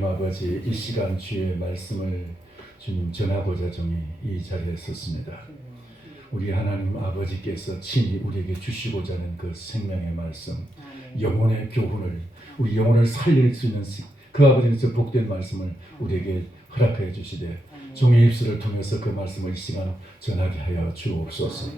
하나님 아버지, 이 시간 주의 말씀을 주님 전하고자 정이 이 자리에 섰습니다. 우리 하나님 아버지께서 친히 우리에게 주시고자 하는 그 생명의 말씀, 영혼의 교훈을, 우리 영혼을 살릴 수 있는 그 아버지께서 복된 말씀을 우리에게 허락하여 주시되 종의 입술을 통해서 그 말씀을 이 시간 전하게 하여 주옵소서.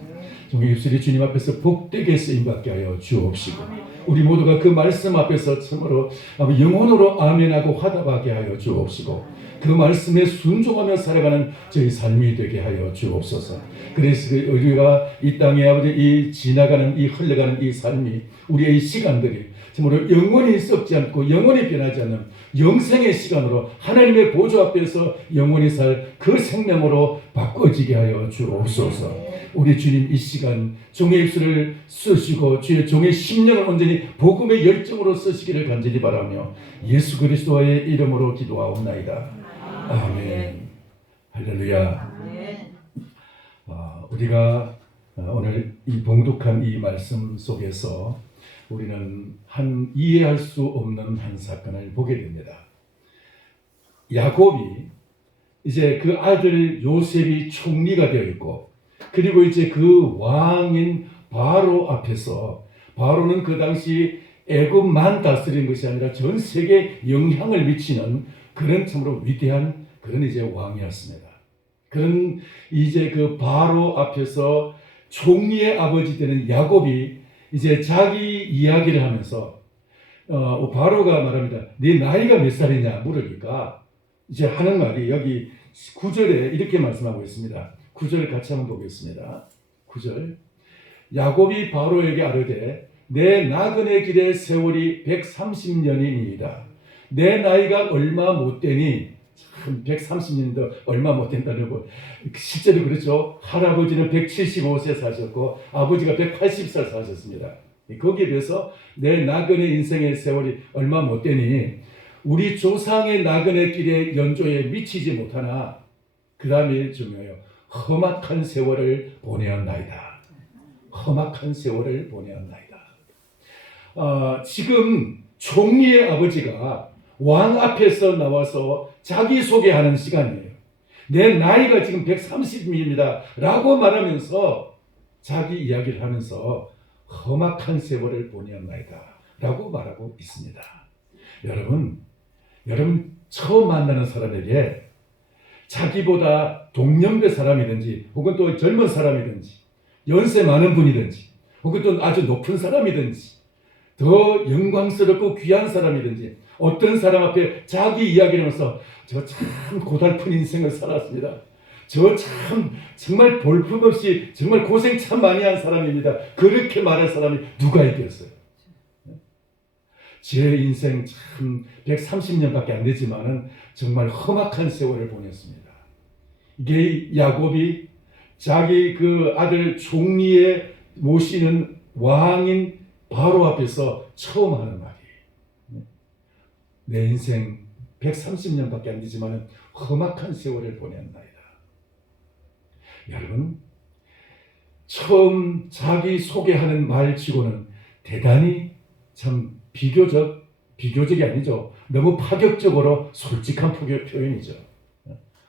종의 입술이 주님 앞에서 복되게 쓰임받게 하여 주옵시고 우리 모두가 그 말씀 앞에서 참으로 영혼으로 아멘하고 화답하게 하여 주옵시고 그 말씀에 순종하며 살아가는 저희 삶이 되게 하여 주옵소서. 그래서 우리가 이 땅에 아버지 이 지나가는 이 흘러가는 이 삶이 우리의 이 시간들이 참으로 영원히 썩지 않고 영원히 변하지 않는 영생의 시간으로 하나님의 보좌 앞에서 영원히 살 그 생명으로 바꿔지게 하여 주옵소서. 우리 주님 이 시간 종의 입술을 쓰시고 주의 종의 심령을 온전히 복음의 열정으로 쓰시기를 간절히 바라며 예수 그리스도의 이름으로 기도하옵나이다. 아멘. 할렐루야. 우리가 오늘 이 봉독한 이 말씀 속에서 우리는 이해할 수 없는 한 사건을 보게 됩니다. 야곱이 이제 그 아들 요셉이 총리가 되어 있고, 그리고 이제 그 왕인 바로 앞에서, 바로는 그 당시 애굽만 다스린 것이 아니라 전 세계에 영향을 미치는 그런 참으로 위대한 그런 이제 왕이었습니다. 그런 이제 그 바로 앞에서 총리의 아버지 되는 야곱이 이제 자기 이야기를 하면서 바로가 말합니다. 네 나이가 몇 살이냐 물으니까 이제 하는 말이 여기 9절에 이렇게 말씀하고 있습니다. 9절 같이 한번 보겠습니다. 9절 야곱이 바로에게 아뢰되 내 나그네 길의 세월이 130년이니이다. 내 나이가 얼마 못되니 참 130년도 얼마 못된다는 거 실제로 그렇죠. 할아버지는 175세 사셨고 아버지가 180살 사셨습니다. 거기에 비해서 내 나그네 인생의 세월이 얼마 못되니 우리 조상의 나그네 길의 연조에 미치지 못하나 그 다음에 중요해요. 험악한 세월을 보내었나이다. 험악한 세월을 보내었나이다. 지금 총리의 아버지가 왕 앞에서 나와서 자기소개하는 시간이에요. 내 나이가 지금 130입니다 라고 말하면서 자기 이야기를 하면서 험악한 세월을 보내었나이다 라고 말하고 있습니다. 여러분 처음 만나는 사람에게 자기보다 동년배 사람이든지 혹은 또 젊은 사람이든지 연세 많은 분이든지 혹은 또 아주 높은 사람이든지 더 영광스럽고 귀한 사람이든지 어떤 사람 앞에 자기 이야기를 하면서 저 참 고달픈 인생을 살았습니다. 저 참 정말 볼품없이 정말 고생 참 많이 한 사람입니다. 그렇게 말할 사람이 누가 있겠어요? 제 인생 참 130년밖에 안 되지만은 정말 험악한 세월을 보냈습니다. 이게 야곱이 자기 그 아들 총리에 모시는 왕인 바로 앞에서 처음 하는 말이에요. 내 인생 130년밖에 안 되지만 험악한 세월을 보냈나이다. 여러분 처음 자기 소개하는 말치고는 대단히 참 비교적이 아니죠. 너무 파격적으로 솔직한 표현이죠.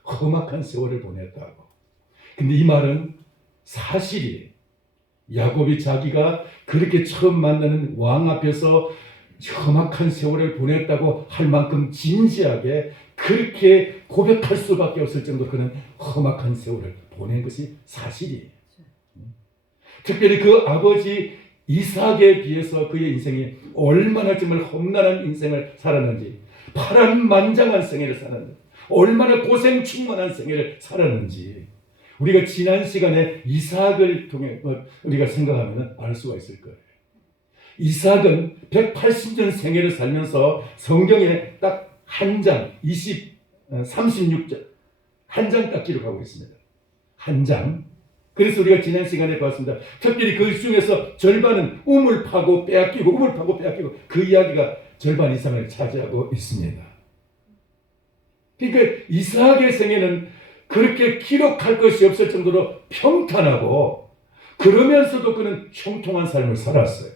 험악한 세월을 보냈다고. 근데 이 말은 사실이에요. 야곱이 자기가 그렇게 처음 만나는 왕 앞에서 험악한 세월을 보냈다고 할 만큼 진지하게 그렇게 고백할 수밖에 없을 정도로 그는 험악한 세월을 보낸 것이 사실이에요. 특별히 그 아버지 이삭에 비해서 그의 인생이 얼마나 정말 험난한 인생을 살았는지, 파란만장한 생애를 살았는지, 얼마나 고생 충만한 생애를 살았는지 우리가 지난 시간에 이삭을 통해 우리가 생각하면 알 수가 있을 거예요. 이삭은 180년 생애를 살면서 성경에 딱 한 장, 36장, 한 장 딱 기록하고 있습니다. 한 장. 그래서 우리가 지난 시간에 봤습니다. 특별히 그 중에서 절반은 우물 파고 빼앗기고 그 이야기가 절반 이상을 차지하고 있습니다. 그러니까 이삭의 생애는 그렇게 기록할 것이 없을 정도로 평탄하고 그러면서도 그는 형통한 삶을 살았어요.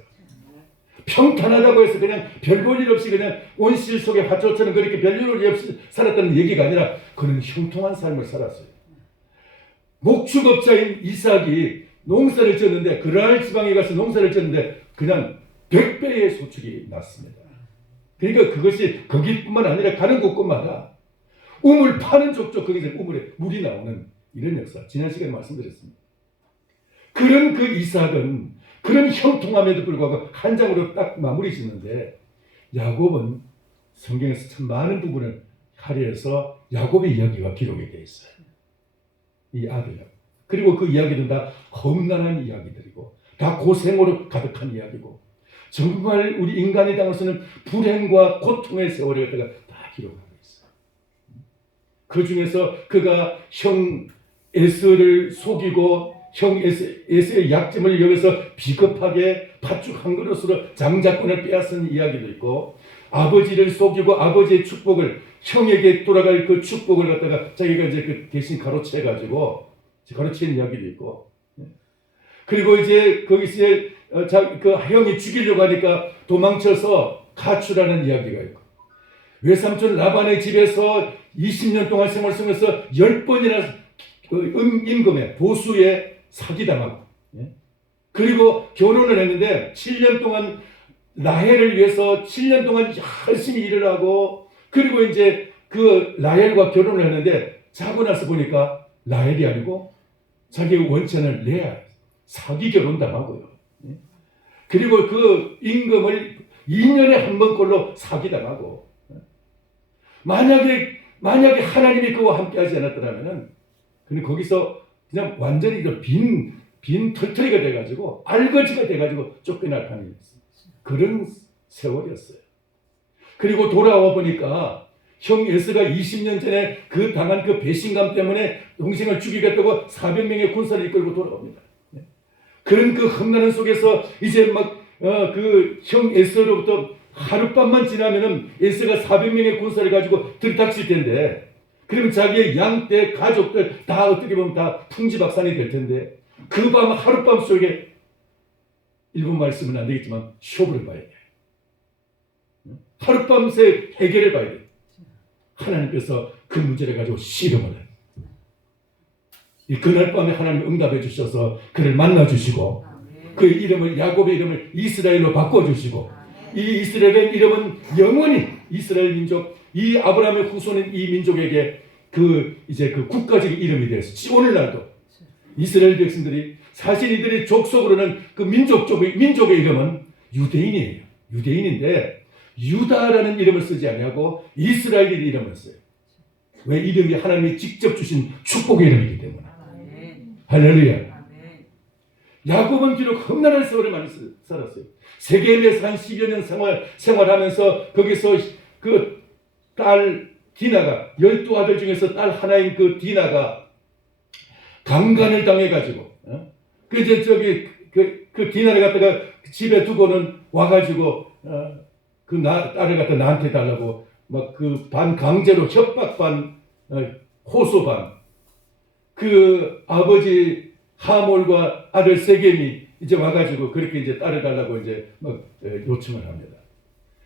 평탄하다고 해서 그냥 별 볼 일 없이 그냥 온실 속의 화초처럼 그렇게 별일 없이 살았다는 얘기가 아니라 그는 형통한 삶을 살았어요. 목축업자인 이삭이 농사를 지었는데 그랄 지방에 가서 농사를 지었는데 그냥 100배의 소축이 났습니다. 그러니까 그것이 거기뿐만 아니라 가는 곳곳마다 우물 파는 족족 거기서 우물에 물이 나오는 이런 역사 지난 시간에 말씀드렸습니다. 그런 그 이삭은 그런 형통함에도 불구하고 한 장으로 딱 마무리 짓는데 야곱은 성경에서 참 많은 부분을 할애해서 야곱의 이야기가 기록이 되어 있어요. 이 아들 야곱. 그리고 그 이야기는 다 험난한 이야기들이고 다 고생으로 가득한 이야기고 정말 우리 인간이 당할 불행과 고통의 세월을 갖다가 다 기록하고 있어요. 그 중에서 그가 형 에서를 속이고 형 에서의 약점을 여기서 비겁하게 팥죽 한 그릇으로 장자권을 빼앗은 이야기도 있고 아버지를 속이고 아버지의 축복을 형에게 돌아갈 그 축복을 갖다가 자기가 이제 그 대신 가로채 가지고 가로채는 이야기도 있고 그리고 이제 거기서 그 형이 죽이려고 하니까 도망쳐서 가출하는 이야기가 있고 외삼촌 라반의 집에서 20년 동안 생활 속에서 10번이나 임금에 보수에 사기당하고 그리고 결혼을 했는데 7년 동안 라헬을 위해서 7년 동안 열심히 일을 하고 그리고 이제 그 라헬과 결혼을 했는데 자고 나서 보니까 라헬이 아니고 자기의 원천을 레아 사기 결혼당하고요. 그리고 그 임금을 2년에 한 번꼴로 사기당하고 만약에 하나님이 그와 함께하지 않았더라면은 근데 거기서 그냥 완전히 빈 털터리가 돼가지고 알거지가 돼가지고 쫓겨날 판이 그런 세월이었어요. 그리고 돌아와 보니까 형 에스가 20년 전에 그 당한 그 배신감 때문에 동생을 죽이겠다고 400명의 군사를 이끌고 돌아옵니다. 그런 그 험난한 속에서 이제 막 그 형 에스로부터 하룻밤만 지나면은 에스가 400명의 군사를 가지고 들이닥칠 텐데 그러면 자기의 양떼 가족들 다 어떻게 보면 다 풍지박산이 될 텐데 그 밤 하룻밤 속에 일본 말씀은 안 되겠지만 쇼부를 봐야 돼. 하룻밤새 해결을 봐야 돼. 하나님께서 그 문제를 가지고 씨름을 해. 그날 밤에 하나님 응답해 주셔서 그를 만나 주시고 그 이름을 야곱의 이름을 이스라엘로 바꿔 주시고 이 이스라엘의 이름은 영원히 이스라엘 민족 이 아브라함의 후손인 이 민족에게 그 이제 그 국가적인 이름이 되었어. 오늘날도 이스라엘 백성들이 사실 이들의 족속으로는 그 민족의 이름은 유대인이에요. 유대인인데 유다라는 이름을 쓰지 아니하고 이스라엘의 이름을 써요. 왜? 이름이 하나님이 직접 주신 축복의 이름이기 때문에. 할렐루야. 야곱은 비록 험난한 세월을 많이 살았어요. 세겜에서 한 10여 년 생활하면서 거기서 그 딸 디나가 12아들 중에서 딸 하나인 그 디나가 강간을 당해가지고 그 이제 저기 그 디나를 갖다가 집에 두고는 와가지고 그 딸을 갖다 나한테 달라고 막 그 반 강제로 협박 반 호소 반 그 아버지 하몰과 아들 세겜이 이제 와가지고 그렇게 이제 딸을 달라고 이제 막 요청을 합니다.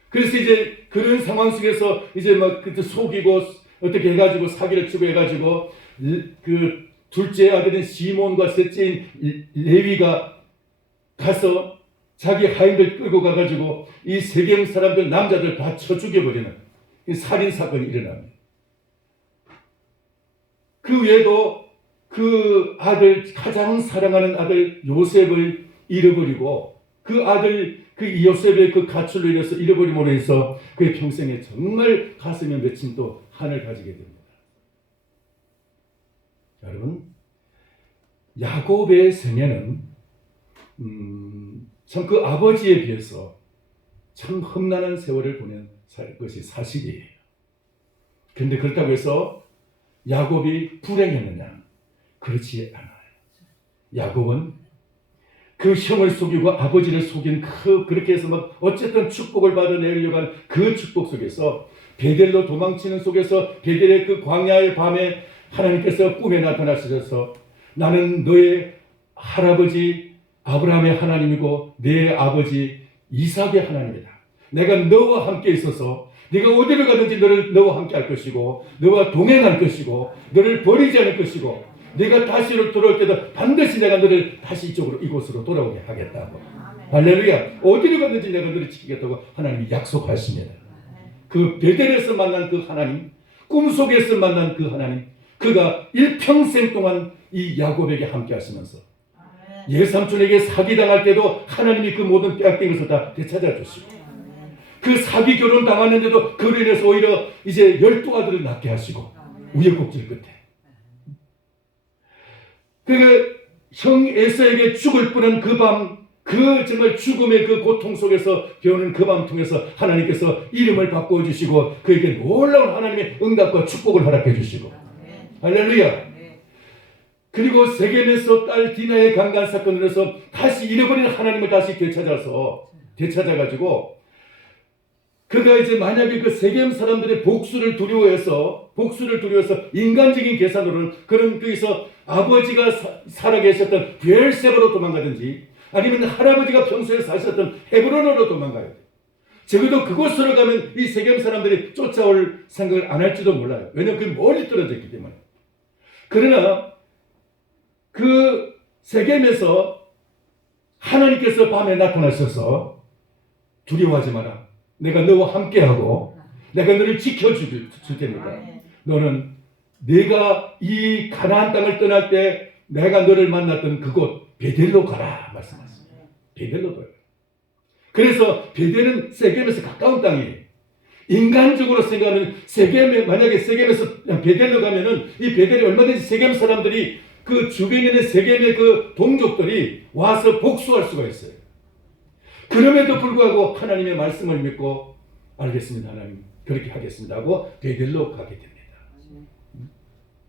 그래서 이제 그런 상황 속에서 이제 막 그때 속이고 어떻게 해가지고 사기를 치고 해가지고 그 둘째 아들인 시몬과 셋째인 레위가 가서 자기 하인들 끌고 가가지고 이 세겜 사람들 남자들 다 쳐 죽여버리는 살인 사건이 일어납니다. 그 외에도 그 아들 가장 사랑하는 아들 요셉을 잃어버리고 그 아들 그 요셉의 그 가출로 인해서 잃어버림으로 해서 그의 평생에 정말 가슴에 맺힌 또 한을 가지게 됩니다. 여러분 야곱의 생애는 참 그 아버지에 비해서 참 험난한 세월을 보낸 것이 사실이에요. 그런데 그렇다고 해서 야곱이 불행했느냐? 그렇지 않아요. 야곱은 그 형을 속이고 아버지를 속인 그렇게 해서 막 어쨌든 축복을 받아내려고 하는 그 축복 속에서 베델로 도망치는 속에서 베델의 그 광야의 밤에 하나님께서 꿈에 나타나셔서 나는 너의 할아버지 아브라함의 하나님이고 내 아버지 이삭의 하나님이다. 내가 너와 함께 있어서 네가 어디를 가든지 너와 함께 할 것이고 너와 동행할 것이고 너를 버리지 않을 것이고 네가 다시 돌아올 때도 반드시 내가 너를 다시 이곳으로 돌아오게 하겠다고. 할렐루야. 어디를 가든지 내가 너를 지키겠다고 하나님이 약속하십니다. 그 베델에서 만난 그 하나님, 꿈속에서 만난 그 하나님, 그가 일평생 동안 이 야곱에게 함께 하시면서 예삼촌에게 사기당할 때도 하나님이 그 모든 빼앗긴 것을 다 되찾아 주시고 그 사기 결혼 당하는데도 그로 인해서 오히려 이제 12아들을 낳게 하시고 우여곡절 끝에 그 형 에사에게 죽을 뻔한 그 밤, 그 정말 죽음의 그 고통 속에서 배우는 그 밤 통해서 하나님께서 이름을 바꾸어 주시고 그에게 놀라운 하나님의 응답과 축복을 허락해 주시고 할렐루야. 그리고 세겜에서 딸 디나의 강간 사건으로 해서 다시 잃어버린 하나님을 다시 되찾아가지고 그가 이제 만약에 그 세겜 사람들의 복수를 두려워해서 인간적인 계산으로는 그런 거기서 아버지가 살아계셨던 브엘세바로 도망가든지 아니면 할아버지가 평소에 사셨던 헤브론으로 도망가야 돼. 적어도 그곳으로 가면 이 세겜 사람들이 쫓아올 생각을 안 할지도 몰라요. 왜냐하면 그 멀리 떨어져 있기 때문에. 그러나 그 세겜에서 하나님께서 밤에 나타나셔서 두려워하지 마라. 내가 너와 함께하고 내가 너를 지켜줄 테니까 너는 내가 이 가나안 땅을 떠날 때 내가 너를 만났던 그곳 베델로 가라 말씀하셨습니다. 베델로 가라. 그래서 베델은 세겜에서 가까운 땅이에요. 인간적으로 생각하면 만약에 세겜에서 베델로 가면은 이 베델이 얼마든지 세겜 사람들이 그 주변에 있는 세겜의 그 동족들이 와서 복수할 수가 있어요. 그럼에도 불구하고 하나님의 말씀을 믿고 알겠습니다 하나님 그렇게 하겠습니다 하고 베델로 가게 됩니다.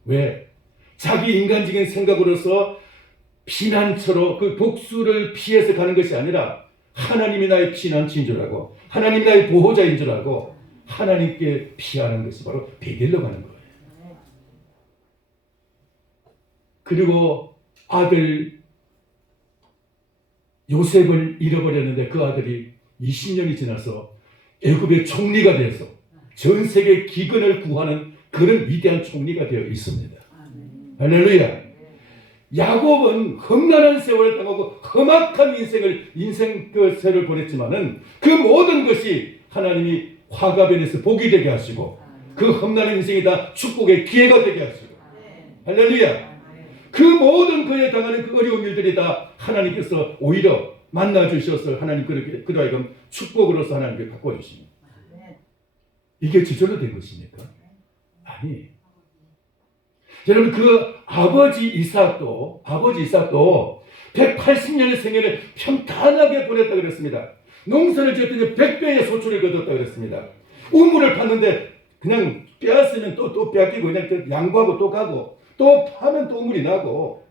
왜? 자기 인간적인 생각으로서 피난처로 그 복수를 피해서 가는 것이 아니라 하나님이 나의 피난처인 줄 알고 하나님이 나의 보호자인 줄 알고 하나님께 피하는 것이 바로 베델로 가는 거예요. 그리고 아들 요셉을 잃어버렸는데 그 아들이 20년이 지나서 애굽의 총리가 되어서 전 세계 기근을 구하는 그런 위대한 총리가 되어 있습니다. 할렐루야. 야곱은 험난한 세월을 당하고 험악한 인생 그 세를 보냈지만은 그 모든 것이 하나님이 화가변에서 복이 되게 하시고 그 험난한 인생이 다 축복의 기회가 되게 하시고 할렐루야. 그 모든 그에 당하는 그 어려운 일들이 다 하나님께서 오히려 만나주셔서 하나님 그로 하여금 축복으로서 하나님께 바꿔주십니다. 이게 저절로 된 것입니까? 아니. 여러분 그 아버지 이삭도 180년의 생애를 평탄하게 보냈다 그랬습니다. 농사를 지었더니 100배의 소출을 거뒀다 그랬습니다. 우물을 팠는데 그냥 빼앗으면 또 빼앗기고 그냥 양보하고 또 가고 또 파면 또 우물이 나고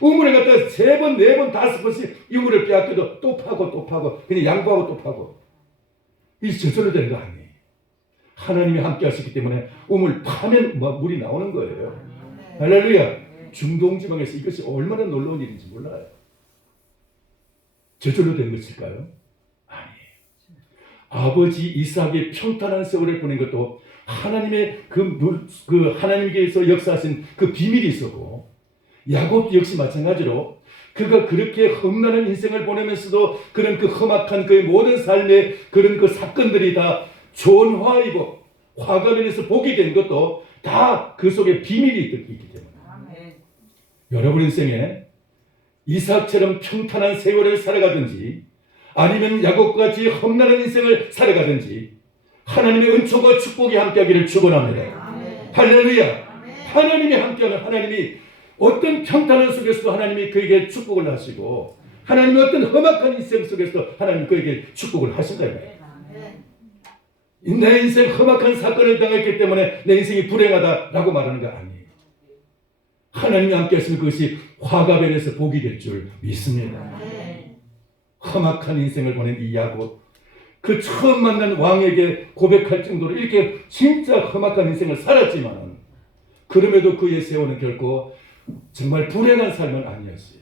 우물에 갖다 3번, 4번, 5번씩 우물을 빼앗겨도 또 파고 그냥 양보하고 또 파고 이 저절로 되는 거 아니에요. 하나님이 함께 하셨기 때문에 우물 파면 물이 나오는 거예요. 할렐루야. 중동지방에서 이것이 얼마나 놀라운 일인지 몰라요. 저절로 된 것일까요? 아니에요. 아버지 이삭의 평탄한 세월을 보낸 것도 하나님의 하나님께서 역사하신 그 비밀이 있었고 야곱 역시 마찬가지로 그가 그렇게 험난한 인생을 보내면서도 그런 그 험악한 그의 모든 삶의 그런 그 사건들이 다 존화이고 화가면에서 복이 된 것도 다 그 속에 비밀이 있기 때문에 여러분 인생에 이삭처럼 평탄한 세월을 살아가든지 아니면 야곱같이 험난한 인생을 살아가든지 하나님의 은총과 축복이 함께하기를 축원합니다. 할렐루야. 하나님이 함께하는 하나님이 어떤 평탄한 속에서도 하나님이 그에게 축복을 하시고 하나님이 어떤 험악한 인생 속에서도 하나님 그에게 축복을 하신다. 내 인생 험악한 사건을 당했기 때문에 내 인생이 불행하다라고 말하는 거 아니에요. 하나님이 함께 하시면 그것이 화가변에서 복이 될 줄 믿습니다. 험악한 인생을 보낸 이 야곱 그 처음 만난 왕에게 고백할 정도로 이렇게 진짜 험악한 인생을 살았지만 그럼에도 그의 세월은 결코 정말 불행한 삶은 아니었어요.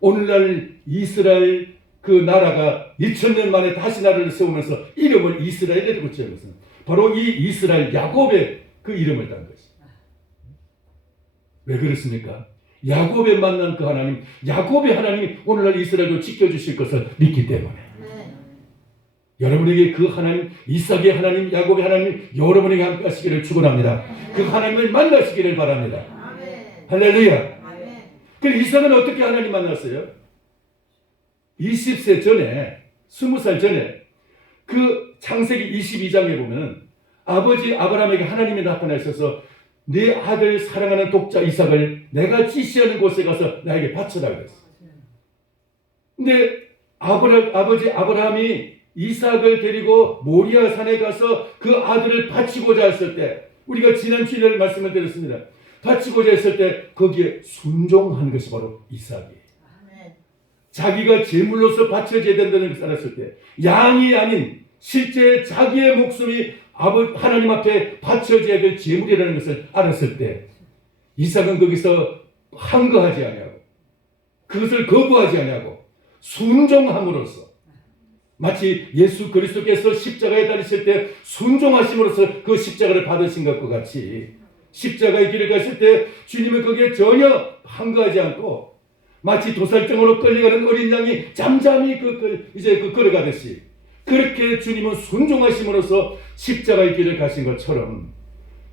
오늘날 이스라엘 그 나라가 2000년 만에 다시 나라를 세우면서 이름을 이스라엘이라고 붙인 것은 바로 이 이스라엘 야곱의 그 이름을 딴 것이. 왜 그렇습니까? 야곱에 만난 그 하나님, 야곱의 하나님이 오늘날 이스라엘도 지켜주실 것을 믿기 때문에 여러분에게 그 하나님, 이삭의 하나님, 야곱의 하나님 여러분에게 함께 하시기를 축원합니다. 그 하나님을 만나시기를 바랍니다. 할렐루야. 그 이삭은 어떻게 하나님 만났어요? 20세 전에, 20살 전에 그 창세기 22장에 보면 아버지 아브라함에게 하나님이 나타나 있어서 내 아들 사랑하는 독자 이삭을 내가 지시하는 곳에 가서 나에게 바쳐라 그랬어. 근데 아버지 아브라함이 이삭을 데리고 모리아 산에 가서 그 아들을 바치고자 했을 때, 우리가 지난 주일에 말씀을 드렸습니다. 바치고자 했을 때 거기에 순종하는 것이 바로 이삭이에요. 자기가 제물로서 바쳐져야 된다는 것을 알았을 때, 양이 아닌 실제 자기의 목숨이 하나님 앞에 바쳐져야 될 제물이라는 것을 알았을 때 이삭은 거기서 항거하지 아니하고 그것을 거부하지 아니하고 순종함으로써, 마치 예수 그리스도께서 십자가에 달리실 때 순종하심으로써 그 십자가를 받으신 것과 같이 십자가의 길을 가실 때 주님은 거기에 전혀 항거하지 않고 마치 도살장으로 끌려가는 어린 양이 잠잠히 걸어가듯이 그렇게 주님은 순종하심으로써 십자가의 길을 가신 것처럼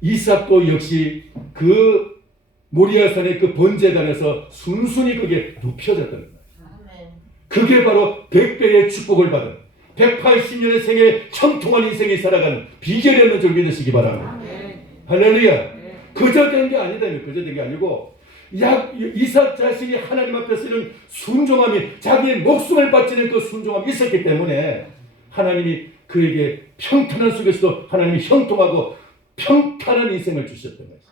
이삭도 역시 그 모리아산의 그 번제단에서 순순히 그게 눕혀졌다는 거예요. 그게 바로 100배의 축복을 받은 180년의 생애 형통한 인생이 살아가는 비결이었는 줄 믿으시기 바랍니다. 할렐루야. 그저 된 게 아니다. 그저 된 게 아니고 이삭 자신이 하나님 앞에서 이런 순종함이, 자기의 목숨을 바치는 그 순종함이 있었기 때문에 하나님이 그에게 평탄한 속에서도 하나님이 형통하고 평탄한 인생을 주셨던 것입니다.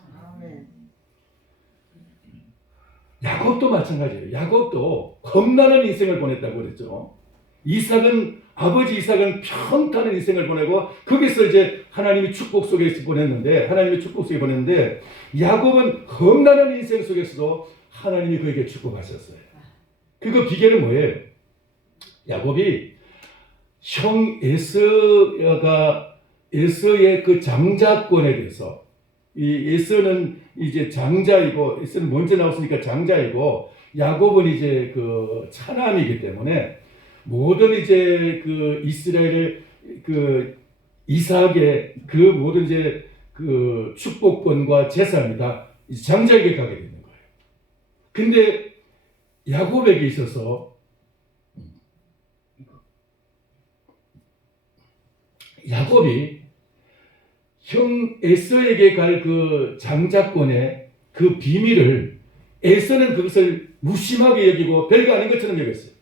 야곱도 마찬가지예요. 야곱도 험난한 인생을 보냈다고 그랬죠. 아버지 이삭은 평탄한 인생을 보내고 거기서 이제 하나님이 축복 속에 보냈는데, 야곱은 험난한 인생 속에서도 하나님이 그에게 축복하셨어요. 그 비결은 뭐예요? 야곱이 형 에서의 그 장자권에 대해서, 이 에서는 이제 장자이고, 에서는 먼저 나왔으니까 장자이고, 야곱은 이제 그 차남이기 때문에 모든 이제 그 이스라엘 그 이삭의 그 모든 이제 그 축복권과 재산이 다 장자에게 가게 되는 거예요. 근데 야곱에게 있어서 야곱이 형 에서에게 갈 그 장자권의 그 비밀을 에서는 그것을 무심하게 여기고 별거 아닌 것처럼 여겼어요.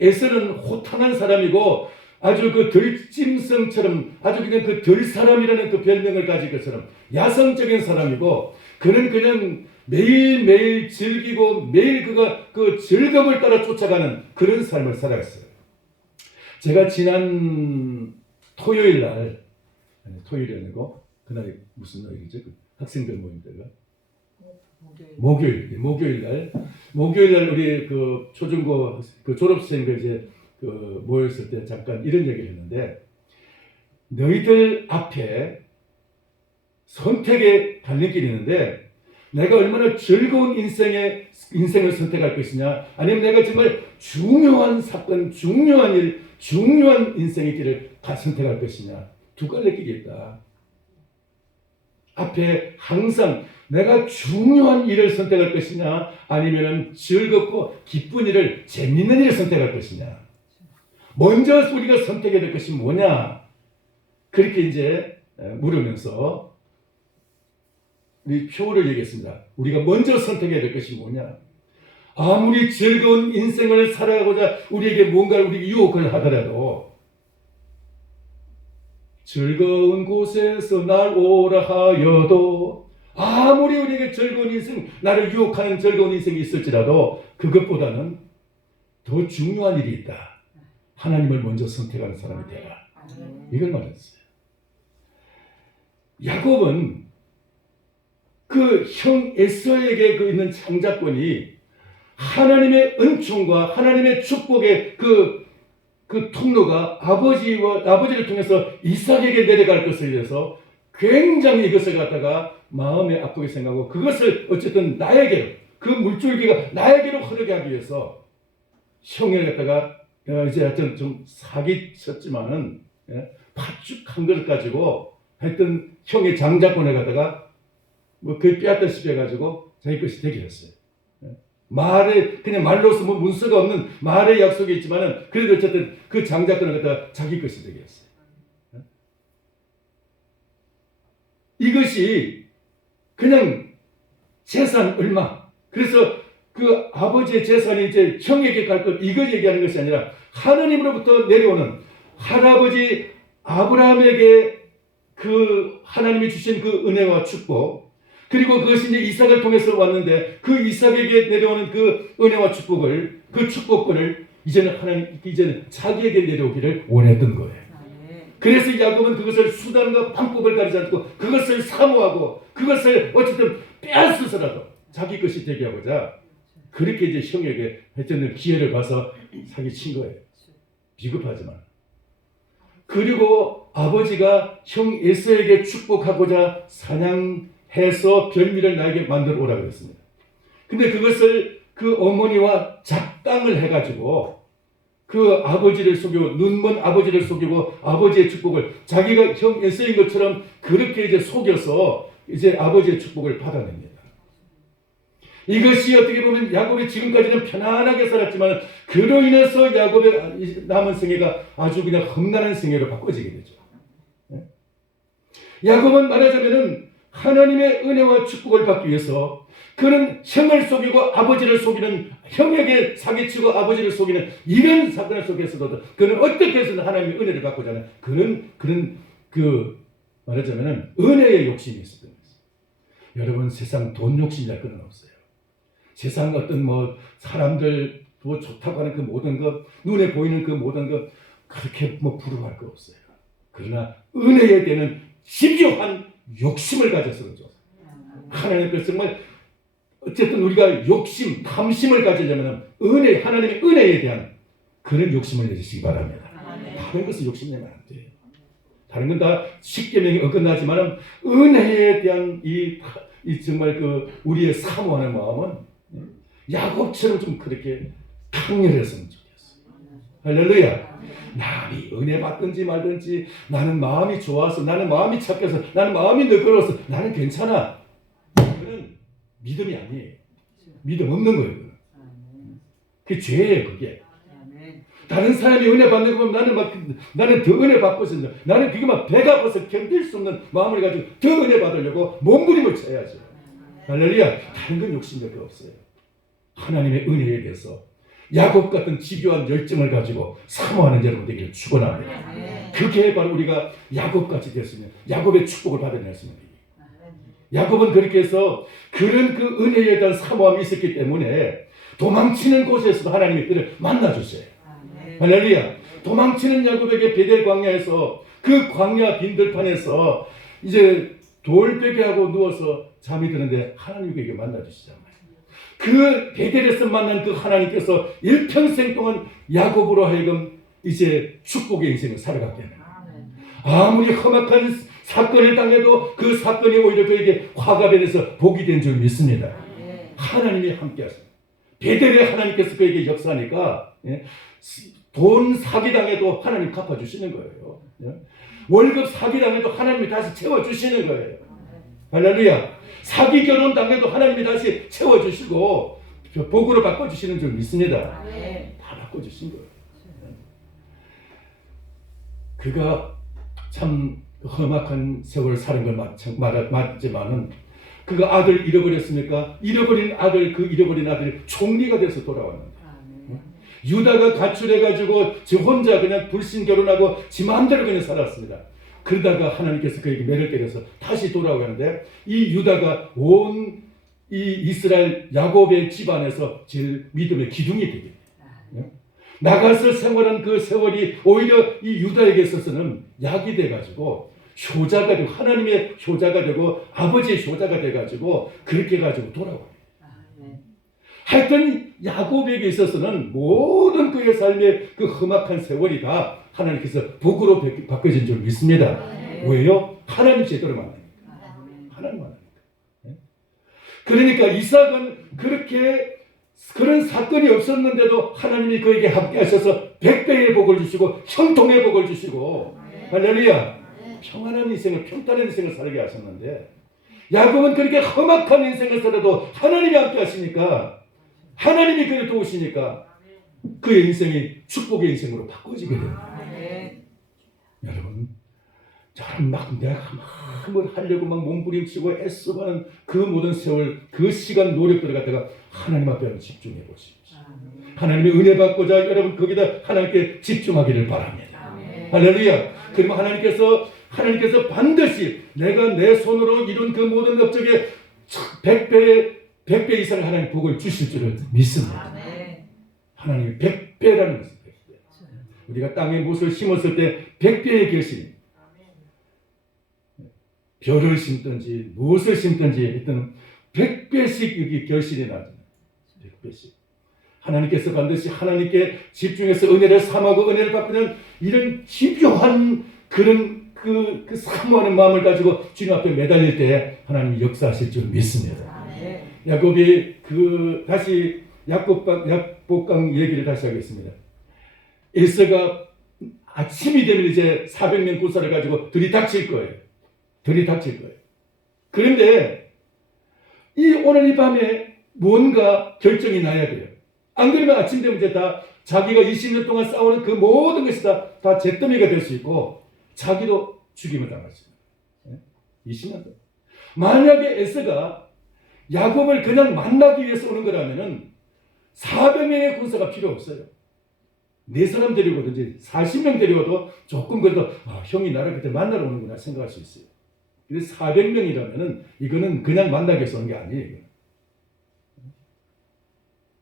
에서는 호탕한 사람이고 아주 그 들짐승처럼 아주 그냥 그 들사람이라는 그 별명을 가진 것처럼 야성적인 사람이고, 그는 그냥 매일매일 즐기고 매일 그가 그 즐거움을 따라 쫓아가는 그런 삶을 살아갔어요. 제가 지난 토요일이 아니고 그날이 무슨 요일이죠? 그 학생들 모임 때가 목요일날 우리 그 초중고 그 졸업생들 이제 그 모였을 때 잠깐 이런 얘기를 했는데, 너희들 앞에 선택의 갈림길이 있는데 내가 얼마나 즐거운 인생을 선택할 것이냐, 아니면 내가 정말 중요한 사건, 중요한 일, 중요한 인생의 길을 선택할 것이냐, 두 갈래 길이 있다. 앞에 항상 내가 중요한 일을 선택할 것이냐, 아니면 즐겁고 기쁜 일을, 재밌는 일을 선택할 것이냐, 먼저 우리가 선택해야 될 것이 뭐냐, 그렇게 이제 물으면서 우리 표를 얘기했습니다. 우리가 먼저 선택해야 될 것이 뭐냐. 아무리 즐거운 인생을 살아가고자 우리에게 뭔가 우리 유혹을 하더라도, 즐거운 곳에서 날 오라 하여도, 아무리 우리에게 즐거운 인생, 나를 유혹하는 즐거운 인생이 있을지라도 그것보다는 더 중요한 일이 있다. 하나님을 먼저 선택하는 사람이 되라. 이걸 말했어요. 야곱은 그 형 에서에게 그 있는 장자권이 하나님의 은총과 하나님의 축복의 그 통로가 아버지를 통해서 이삭에게 내려갈 것을 위해서 굉장히 이것을 갖다가 마음에 아프게 생각하고 그것을 어쨌든 나에게로 그 물줄기가 나에게로 흐르게 하기 위해서 형을 갖다가 이제 하여튼 좀 사기쳤지만은 파죽한 걸 가지고 하여튼 형의 장자권을 갖다가 뭐 거의 빼앗다시피 해가지고 자기 것이 되게 했어요. 말에 그냥 말로서 뭐 문서가 없는 말의 약속이 있지만은 그래도 어쨌든 그 장자권을 갖다가 자기 것이 되게 했어요. 이것이 그냥 재산 얼마. 그래서 그 아버지의 재산이 이제 형에게 갈 것 이걸 얘기하는 것이 아니라 하나님으로부터 내려오는 할아버지 아브라함에게 그 하나님이 주신 그 은혜와 축복 그리고 그것이 이제 이삭을 통해서 왔는데 그 이삭에게 내려오는 그 은혜와 축복을 그 축복권을 이제는 자기에게 내려오기를 원했던 거예요. 그래서 야곱은 그것을 수단과 방법을 가리지 않고 그것을 사모하고 그것을 어쨌든 빼앗아서라도 자기 것이 되게 하고자 그렇게 이제 형에게 하여튼 기회를 봐서 사기친 거예요. 비겁하지만. 그리고 아버지가 형 에서에게 축복하고자 사냥해서 별미를 나에게 만들어 오라 그랬습니다. 근데 그것을 그 어머니와 작당을 해가지고 그 아버지를 속이고 눈먼 아버지를 속이고 아버지의 축복을 자기가 형 에서인 것처럼 그렇게 이제 속여서 이제 아버지의 축복을 받아냅니다. 이것이 어떻게 보면 야곱이 지금까지는 편안하게 살았지만 그로 인해서 야곱의 남은 생애가 아주 그냥 험난한 생애로 바꿔지게 되죠. 야곱은 말하자면은 하나님의 은혜와 축복을 받기 위해서 그는 형을 속이고 아버지를 속이는 형에게 사기치고 아버지를 속이는 이런 사건 속에서도 그는 어떻게 해서든 하나님의 은혜를 받고자 하는 그런 말하자면은 은혜의 욕심이 있었던 거예요. 여러분 세상 돈 욕심이랄 건 없어요. 세상 어떤 뭐 사람들 뭐 좋다고 하는 그 모든 것 눈에 보이는 그 모든 것 그렇게 뭐 부러워할 거 없어요. 그러나 은혜에 대한 집요한 욕심을 가져서 그렇죠. 하나님께서 정말 어쨌든 우리가 욕심, 탐심을 가지려면 하나님의 은혜에 대한 그런 욕심을 내주시기 바랍니다. 다른 것을 욕심내면 안 돼요. 다른 건 다 십계명이 어긋나지만 은혜에 대한 이 정말 우리의 사모하는 마음은 야곱처럼 좀 그렇게 강렬했으면 좋겠어요. 할렐루야. 남이 은혜 받든지 말든지 나는 마음이 좋아서 나는 마음이 착해서 나는 마음이 너그러워서 나는 괜찮아. 그거는 믿음이 아니에요. 믿음 없는 거예요. 그게 죄예요. 그게. 다른 사람이 은혜 받는 거 보면 나는 더 은혜 받고 싶다. 나는 그게 막 배가 아파서 견딜 수 없는 마음을 가지고 더 은혜 받으려고 몸부림을 쳐야죠. 할렐루야. 다른 건 욕심밖에 없어요. 하나님의 은혜에 대해서 야곱 같은 집요한 열정을 가지고 사모하는 여러분 되기를 축원합니다. 그게 바로 우리가 야곱같이 됐으면 야곱의 축복을 받아냈으면 돼요. 야곱은 그렇게 해서 그런 그 은혜에 대한 사모함이 있었기 때문에 도망치는 곳에서도 하나님이 그를 만나주세요. 할렐루야. 도망치는 야곱에게 베델 광야에서 그 광야 빈들판에서 이제 돌베개하고 누워서 잠이 드는데 하나님이 그에게 만나주시잖아요. 그 베델에서 만난 그 하나님께서 일평생 동안 야곱으로 하여금 이제 축복의 인생을 살아가게 하는 거예요. 아무리 험악한 사건을 당해도 그 사건이 오히려 그에게 화가 되어서 복이 된 줄 믿습니다. 하나님이 함께 하십니다. 베델에 하나님께서 그에게 역사하니까 돈 사기당해도 하나님 갚아주시는 거예요. 월급 사기당해도 하나님이 다시 채워주시는 거예요. 할렐루야. 사기 결혼 당해도 하나님이 다시 채워주시고 복으로 바꿔주시는 줄 믿습니다. 다 바꿔주신 거예요. 그가 참 험악한 세월을 사는 건 맞지만은 그가 아들 잃어버렸습니까? 잃어버린 아들이 총리가 돼서 돌아왔는데 유다가 가출해가지고 지 혼자 그냥 불신 결혼하고 지 마음대로 그냥 살았습니다. 그러다가 하나님께서 그에게 매를 때려서 다시 돌아오는데 이 유다가 온 이 이스라엘 야곱의 집안에서 제일 믿음의 기둥이 되게 돼요. 나가서 생활한 그 세월이 오히려 이 유다에게 있어서는 약이 돼가지고 효자가 되고 하나님의 효자가 되고 아버지의 효자가 돼가지고 그렇게 해가지고 돌아와요. 하여튼 야곱에게 있어서는 모든 그의 삶의 그 험악한 세월이 다 하나님께서 복으로 바꿔진 줄 믿습니다. 왜요? 하나님 제대로 만나니까. 하나님 만나니까. 그러니까 이삭은 그렇게 그런 사건이 없었는데도 하나님이 그에게 함께하셔서 100배의 복을 주시고 형통의 복을 주시고 할렐루야. 평안한 인생을 평탄한 인생을 살게 하셨는데 야곱은 그렇게 험악한 인생을 살아도 하나님이 함께하시니까 하나님이 그를 도우시니까 그의 인생이 축복의 인생으로 바꿔지게 됩니다. 여러분 저는 막 내가 뭘 하려고 막 몸부림치고 애쓰고 하는 그 모든 세월 그 시간 노력들을 갖다가 하나님 앞에 집중해 보십시오. 하나님의 은혜 받고자 여러분 거기다 하나님께 집중하기를 바랍니다. 할렐루야. 그러면 하나님께서 반드시 내가 내 손으로 이룬 그 모든 업적에 100배 이상 하나님 복을 주실 줄을 믿습니다. 하나님이 100배라는 것입니다. 우리가 땅에 무엇을 심었을 때 100배의 결심, 벼를 심든지 무엇을 심든지 했던 100배씩 여기 결실이 나잖아요. 100배씩. 하나님께서 반드시 하나님께 집중해서 은혜를 삼하고 은혜를 받고는 이런 집요한 그런 그 사모하는 마음을 가지고 주님 앞에 매달릴 때 하나님이 역사하실 줄 믿습니다. 야곱이 다시 야복강 얘기를 다시 하겠습니다. 에서가 아침이 되면 이제 400명 군사를 가지고 들이닥칠 거예요. 그런데 오늘 이 밤에 뭔가 결정이 나야 돼요. 안 그러면 아침 되면 이제 다 자기가 20년 동안 싸우는 그 모든 것이 다 잿더미가 될 수 있고 자기도 죽임을 당할 수 있어요. 20년 동안. 만약에 에서가 야곱을 그냥 만나기 위해서 오는 거라면은 400명의 군사가 필요 없어요. 4사람 데리고든지 40명 데리고도 조금 그래도 형이 나를 그때 만나러 오는구나 생각할 수 있어요. 그래서 400명이라면은 이거는 그냥 만나기 위해서 오는 게 아니에요.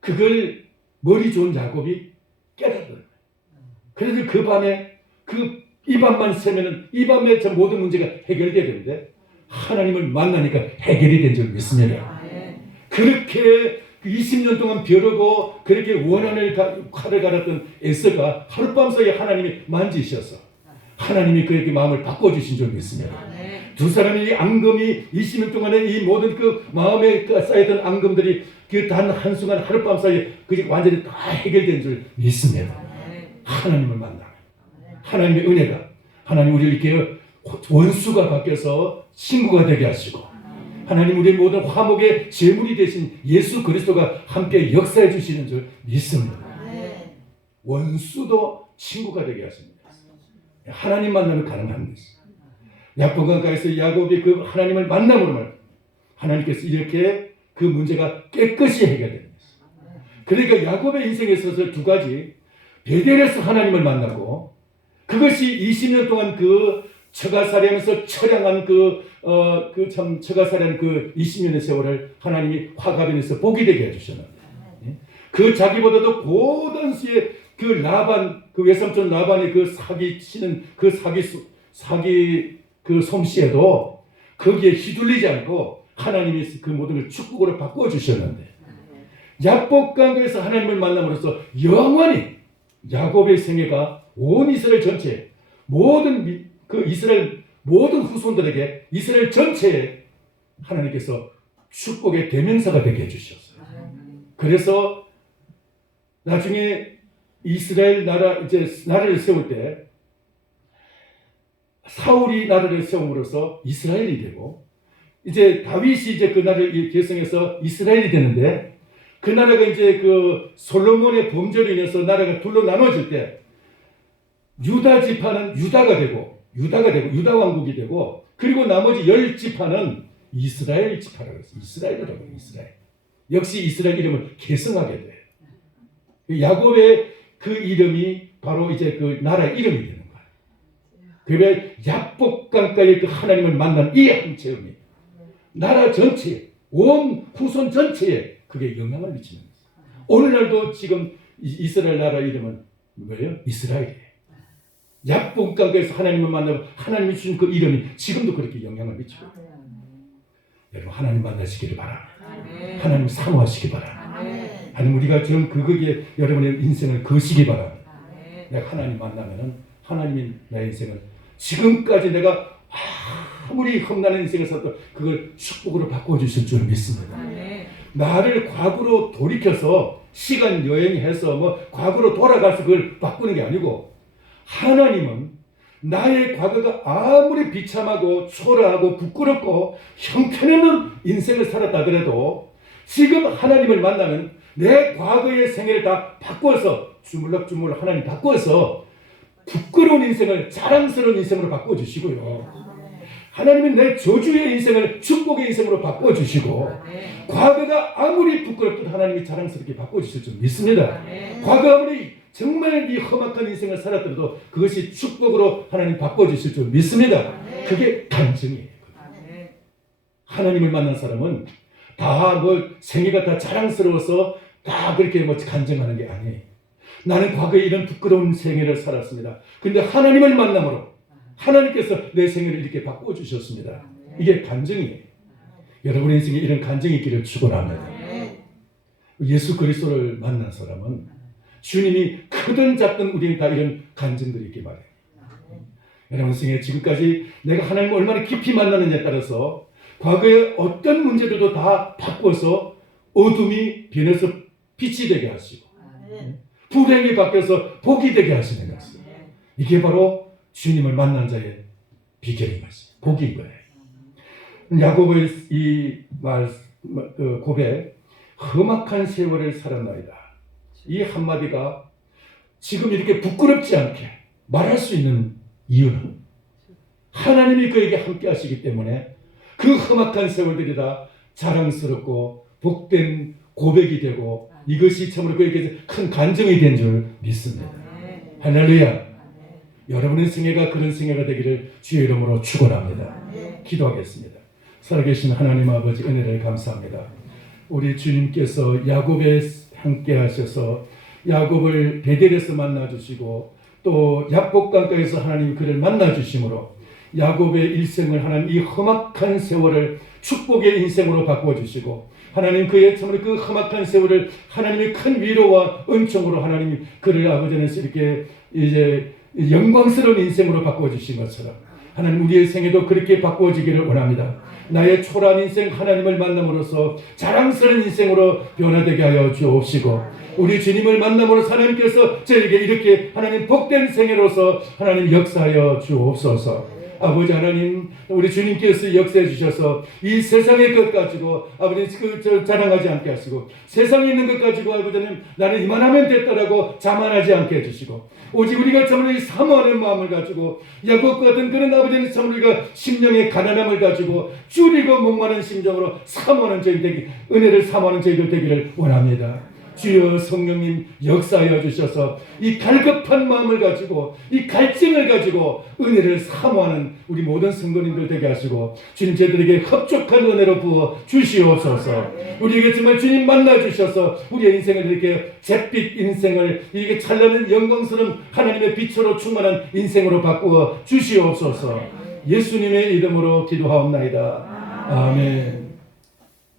그걸 머리 좋은 야곱이 깨닫더라고요. 그래서 그 밤에 이 밤만 새면은 이 밤에 저 모든 문제가 해결돼야 되는데 하나님을 만나니까 해결이 된 줄 믿습니다. 그렇게 20년 동안 벼르고 그렇게 원한을 칼을 갈았던 에서가 하룻밤 사이에 하나님이 만지셔서 하나님이 그에게 마음을 바꿔주신 줄 믿습니다. 두 사람이 앙금이 20년 동안에 이 모든 그 마음에 쌓였던 앙금들이 그 단 한순간 하룻밤 사이에 그게 완전히 다 해결된 줄 믿습니다. 하나님을 만나 하나님의 은혜가 하나님 우리를 이렇게 원수가 바뀌어서 친구가 되게 하시고 하나님 우리의 모든 화목의 제물이 되신 예수 그리스도가 함께 역사해 주시는 줄 믿습니다. 원수도 친구가 되게 하십니다. 하나님 만나면 가능한 것입니다. 야복강가에서 야곱이 그 하나님을 만남으로 하나님께서 이렇게 그 문제가 깨끗이 해결됩니다. 그러니까 야곱의 인생에 있어서 두 가지 베델에서 하나님을 만나고 그것이 20년 동안 그 처가살이하면서 처량한 참 처가살이한 그 20년의 세월을 하나님이 화가변에서 복이 되게 해주셨는데 그 자기보다도 고던 수의 그 라반 그 외삼촌 라반이 그 사기 치는 그 사기 그 솜씨에도 거기에 휘둘리지 않고 하나님이 그 모든 걸 축복으로 바꿔 주셨는데 야복강에서 하나님을 만남으로써 영원히 야곱의 생애가 온 이스라엘 전체 모든 그 이스라엘 모든 후손들에게 이스라엘 전체에 하나님께서 축복의 대명사가 되게 해주셨어요. 그래서 나중에 이스라엘 나라를 세울 때 사울이 나라를 세움으로써 이스라엘이 되고 이제 다윗이 이제 그 나라를 계승해서 이스라엘이 되는데 그 나라가 이제 그 솔로몬의 범죄로 인해서 나라가 둘로 나눠질 때 유다 지파는 유다가 되고 유다 왕국이 되고 그리고 나머지 10지파는 이스라엘 지파라고 했어요. 이스라엘이라고 해요. 이스라엘. 역시 이스라엘 이름을 계승하게 돼요. 야곱의 그 이름이 바로 이제 그 나라의 이름이 되는 거예요. 그러면 야복강가의 그 하나님을 만난 이 한 체험이 나라 전체에 온 후손 전체에 그게 영향을 미치는 거예요. 오늘날도 지금 이스라엘 나라 이름은 뭐예요? 이스라엘이에요. 야복강가에서 하나님을 만나고 하나님이 주신 그 이름이 지금도 그렇게 영향을 미치고 여러분 하나님 만나시기를 바랍니다. 하나님 사모하시기 바랍니다. 하나님 우리가 좀 그거기에 여러분의 인생을 거시기 바랍니다. 내가 하나님 만나면은 하나님이 나의 인생을 지금까지 내가 아무리 험난한 인생을 살아도 그걸 축복으로 바꿔주실 줄 믿습니다. 나를 과거로 돌이켜서 시간 여행해서 뭐 과거로 돌아가서 그걸 바꾸는 게 아니고 하나님은 나의 과거가 아무리 비참하고 초라하고 부끄럽고 형편없는 인생을 살았다 하더라도 지금 하나님을 만나면 내 과거의 생애를 다 바꿔서 주물럭주물럭 하나님 바꿔서 부끄러운 인생을 자랑스러운 인생으로 바꿔주시고요. 하나님은 내 저주의 인생을 축복의 인생으로 바꿔주시고 과거가 아무리 부끄럽든 하나님이 자랑스럽게 바꿔주실 줄 믿습니다. 과거 아무리 정말 이 험악한 인생을 살았더라도 그것이 축복으로 하나님 바꿔주실 줄 믿습니다. 그게 간증이에요. 하나님을 만난 사람은 다 뭐 생애가 다 자랑스러워서 다 그렇게 뭐 간증하는 게 아니에요. 나는 과거에 이런 부끄러운 생애를 살았습니다. 근데 하나님을 만남으로 하나님께서 내 생애를 이렇게 바꿔주셨습니다. 이게 간증이에요. 여러분의 인생에 이런 간증이 있기를 축원합니다. 예수 그리스도를 만난 사람은 주님이 크든 작든 우리는 다 이런 간증들이 있기 바라요. 여러분 생에 지금까지 내가 하나님을 얼마나 깊이 만나느냐에 따라서 과거의 어떤 문제들도 다 바꿔서 어둠이 변해서 빛이 되게 하시고 불행이 바뀌어서 복이 되게 하시는 것입니다. 이게 바로 주님을 만난 자의 비결인 것입니다. 복인 거예요. 야곱의 이 고백, 험악한 세월을 살았나이다. 이 한마디가 지금 이렇게 부끄럽지 않게 말할 수 있는 이유는 하나님이 그에게 함께 하시기 때문에 그 험악한 세월들이 다 자랑스럽고 복된 고백이 되고 이것이 참으로 그에게 큰 간증이 된 줄 믿습니다. 할렐루야. 여러분의 생애가 그런 생애가 되기를 주의 이름으로 축원합니다. 기도하겠습니다. 살아계신 하나님 아버지 은혜를 감사합니다. 우리 주님께서 야곱에 함께 하셔서 야곱을 베델에서 만나주시고 또 야복강가에서 하나님 그를 만나주심으로 야곱의 일생을 하나님 이 험악한 세월을 축복의 인생으로 바꿔주시고 하나님 그의 참으로 그 험악한 세월을 하나님의 큰 위로와 은총으로 하나님이 그를 아버지는 이렇게 이제 영광스러운 인생으로 바꿔주신 것처럼 하나님 우리의 생애도 그렇게 바꿔지기를 원합니다. 나의 초라한 인생 하나님을 만남으로써 자랑스러운 인생으로 변화되게 하여 주옵시고 우리 주님을 만남으로써 하나님께서 저에게 이렇게 하나님 복된 생애로서 하나님 역사하여 주옵소서. 아버지 하나님 우리 주님께서 역사해 주셔서 이 세상의 것 가지고 아버지 자랑하지 않게 하시고 세상에 있는 것 가지고 아버지는 나는 이만하면 됐다라고 자만하지 않게 해주시고 오직 우리가 참으로 이 사모하는 마음을 가지고 야곱 같은 그런 아버지는 참으로 우리가 심령의 가난함을 가지고 줄이고 목마른 심정으로 사모하는 저희 되기 은혜를 사모하는 저희들 되기를 원합니다. 주여 성령님 역사하여 주셔서 이 갈급한 마음을 가지고 이 갈증을 가지고 은혜를 사모하는 우리 모든 성도님들 되게 하시고 주님 저희들에게 흡족한 은혜로 부어 주시옵소서. 우리에게 정말 주님 만나 주셔서 우리의 인생을 이렇게 잿빛 인생을 이렇게 찬란한 영광스러운 하나님의 빛으로 충만한 인생으로 바꾸어 주시옵소서. 예수님의 이름으로 기도하옵나이다. 아멘.